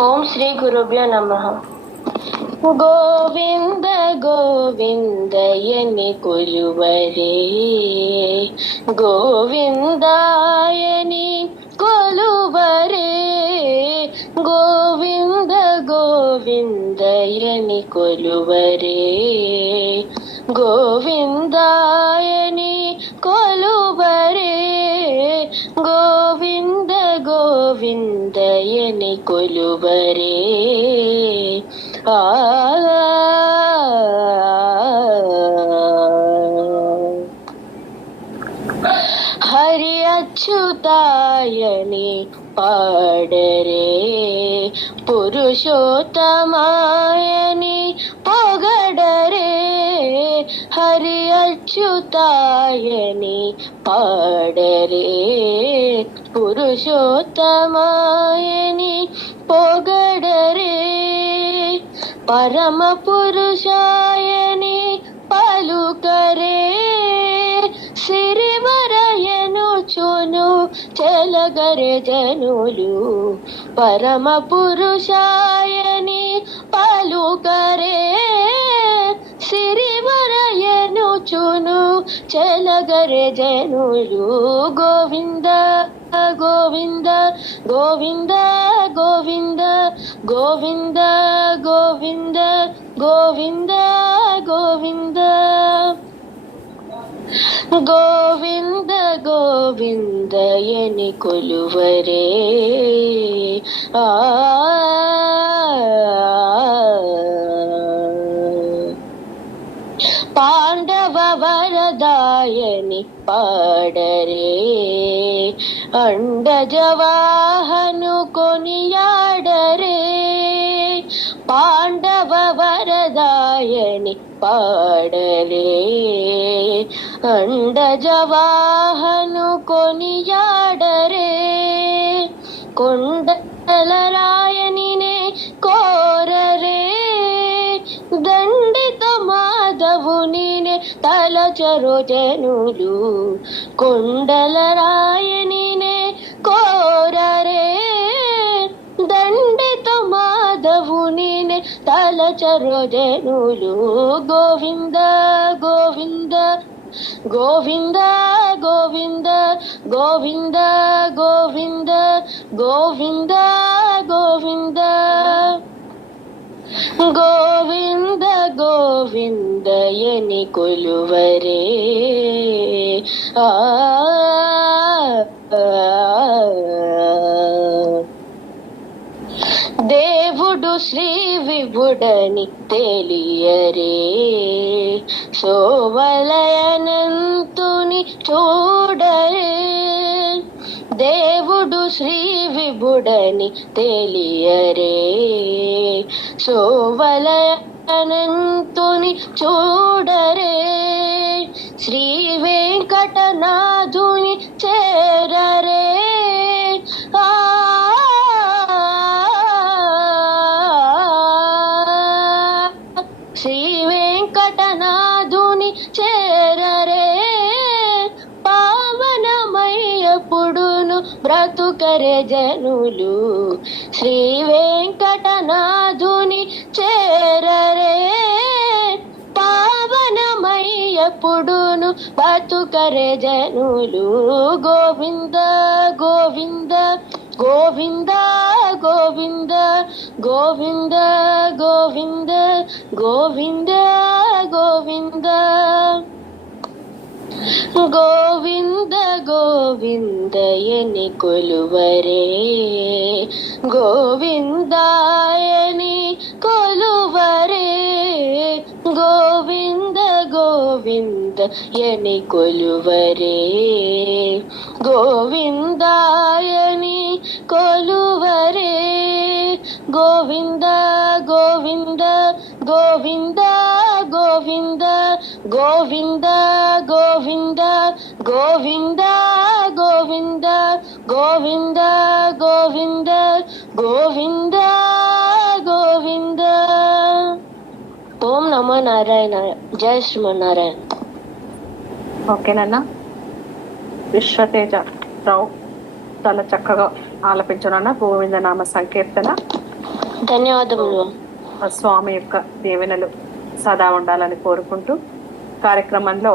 ఓం శ్రీ గురుభ్యో నమః. గోవింద గోవిందయని కొలువరే, గోవిందాయని కొలువరే, గోవింద గోవిందయని కొలువరే, గోవిందాయని కొలువరే, గోవింద గోవిందయని కొలువరే. హరి అచ్యుతాయని పాడరే, పురుషోత్తమాయని పొగడరే, హరి అచ్యుతాయని పాడరే, పురుషోత్తమాయని పొగడరే, పరమ పురుషాయని పలుకరే, సిరివరయనుచును చెలగరె జనులు, పరమ పురుషాయని పలుకరే, సిరివరయనుచును చెలగరె జనులు. గోవింద గోవింద గోవింద గోవింద గోవింద గోవింద గోవింద గోవింద గోవింద గోవిందయని కొలువరే. పాండవ వరదాయని పాడరే, అండజవాహను కొనియాడరే, పాండవ వరదాయని పాడరే, అండజవాహను కొనియాడరే, కొండలరాయనినే కోరరే, దండిత మాధవునినే తలచరు జనులు, కొండలరాయనినే కోరరే, దండిత మాధవునినే తలచరు జనులు. గోవింద గోవింద గోవింద గోవింద గోవింద గోవింద గోవింద గోవింద గోవింద గోవిందయని కొలువరే. దేవుడు శ్రీ విభుడని తెలియరే, సోవలయనంతుని చూడరే, దేవుడు శ్రీ విభుడని తెలియరే, సోవలయనంతుని చూడరే, శ్రీ వెంకటనాథుని చేరరే, శ్రీ వెంకటనాథుని చేరరే, పావనమయ్యపుడును బ్రతుకరే జనులు, శ్రీ వెంకటనాథుని చేరరే, పావనమయ్యపుడును బ్రతుకరే జనులు. గోవింద గోవింద గోవింద గోవింద గోవింద గోవింద గోవింద గోవింద గోవింద గోవిందయని కొలువరే, గోవిందాయని కొలువరే, గోవింద గోవిందయని కొలువరే, గోవిందాయని కొలువరే, గోవింద గోవింద గోవింద గోవింద గోవింద గోవింద గోవింద గోవింద గోవింద గోవింద గోవింద గోవింద. ఓం నమో నారాయణ. జై శ్రీమన్నారాయణ. ఓకేనన్నా. విశ్వతేజ రావు చాలా చక్కగా ఆలపించనున్న గోవింద నామ సంకీర్తన. ధన్యవాదములు. ఆ స్వామి యొక్క దీవెనలు సదా ఉండాలని కోరుకుంటూ కార్యక్రమంలో